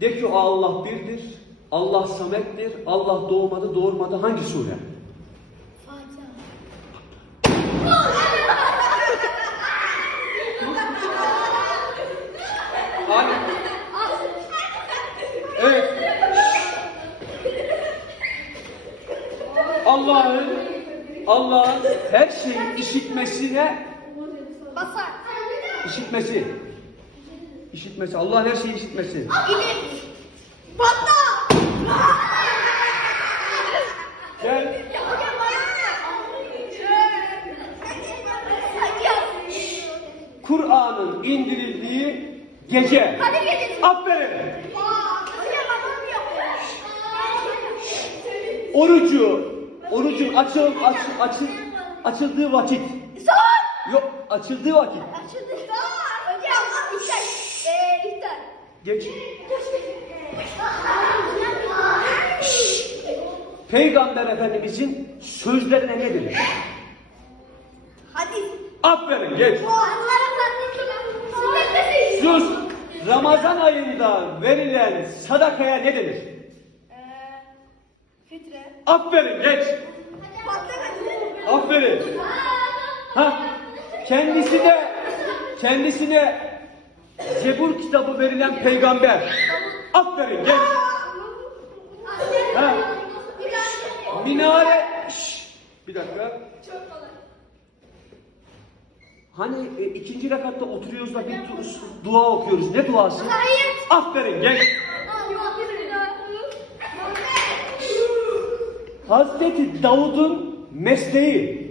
De ki o Allah birdir, Allah samettir, Allah doğmadı doğurmadı hangi sure? Evet. Allah'ın Allah'ın her şeyi işitmesine Basar. işitmesi. İşitmesi. Allah'ın her şeyi işitmesi. İlim. Patla. Gel. Kur'an'ın indirildiği gece. Hadi gelin. Aferin. Orucu, orucun açıl, aç, açıl, açıldığı vakit. Son. Yok, açıldığı vakit. Açıldı. Geç. Peygamber Efendimizin sözlerine ne denir? Hadi. Aferin, geç. Sus. Ramazan ayında verilen sadakaya ne denir? Fitre. Aferin, geç. Aferin. Ha, kendisine kendisine Zebur kitabı verilen peygamber. Aferin geç. Ha, minare. Şşş, bir dakika. Hani e, ikinci rekatta oturuyoruz da bir du- dua okuyoruz. Ne duası? Aferin geç. Hazreti Davud'un mesleği.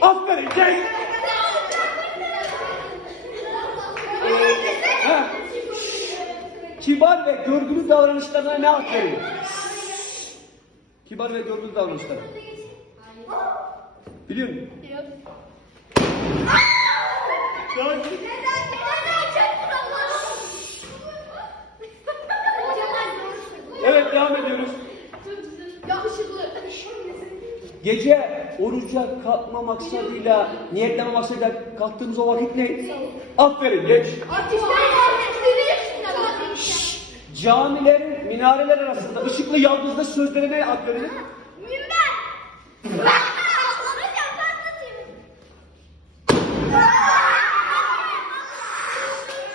Aferin geç. Kibar ve görgülü davranışlarına ne aferin? Kibar ve görgülü davranışlar. Biliyor musun? Sakin. Evet devam ediyoruz. Gece oruca kalkma maksadıyla, niyetleme maksadıyla kalktığımız o vakit ne? Aferin geç. Camilerin, minareler arasında ışıklı yaldızlı sözlerine ne ad verilir?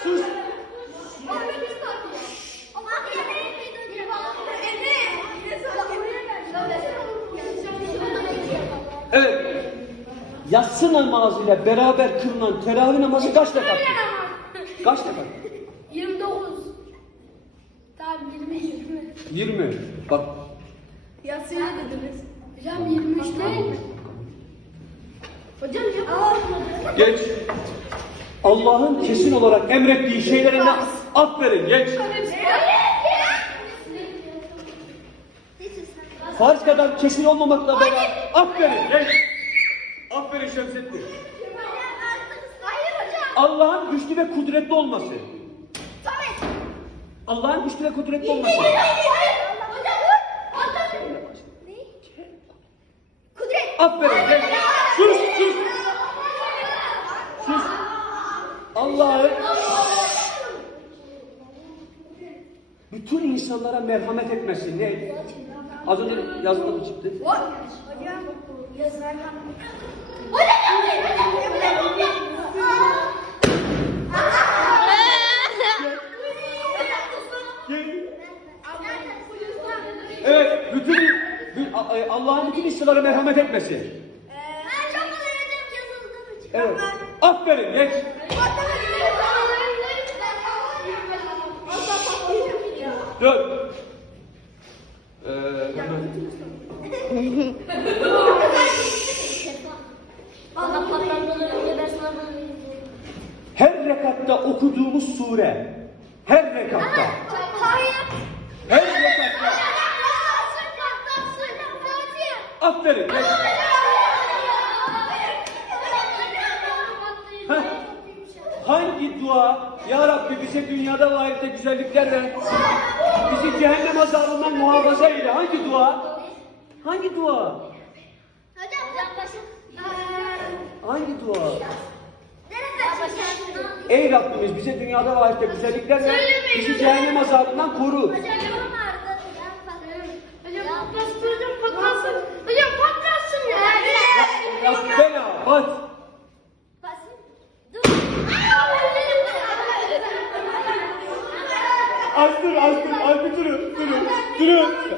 Sus. Evet. Yatsı namazıyla beraber kılınan teravih namazı kaç rekat? Kaç rekat? 20. 20. Bak Yatsıya dediniz. Hocam 23 değil mi? Hocam ya. geç. Allah'ın kesin olarak emrettiği şeylere ne? Aferin geç. Farz kadar kesin olmamakla beraber aferin geç. Aferin Şemsettin. Hayır hocam. Allah'ın güçlü ve kudretli olması. Allah'ın güçlü ve kudretli olması. Kudret. Aferin geç. Sus sus. Sus. Allah'ın bütün insanlara merhamet etmesi ne? Az önce yazıda mı çıktı? Hocam yazar. Evet, Allah'ın bütün insanlara merhamet etmesi. Evet. Aferin geç. Dön. Ee, her rekatta okuduğumuz sure. Her rekatta. Her Aferin. Heh. Hangi dua ya Rabbi bize dünyada ve ahirette güzellikler ver. Bizi cehennem azabından muhafaza eyle. Hangi dua? Hangi dua? Hangi dua? Ey Rabbimiz bize dünyada ve ahirette güzellikler ver. Bizi cehennem azabından koru. Rabbena bat. Az dur az dur az bir durun durun durun.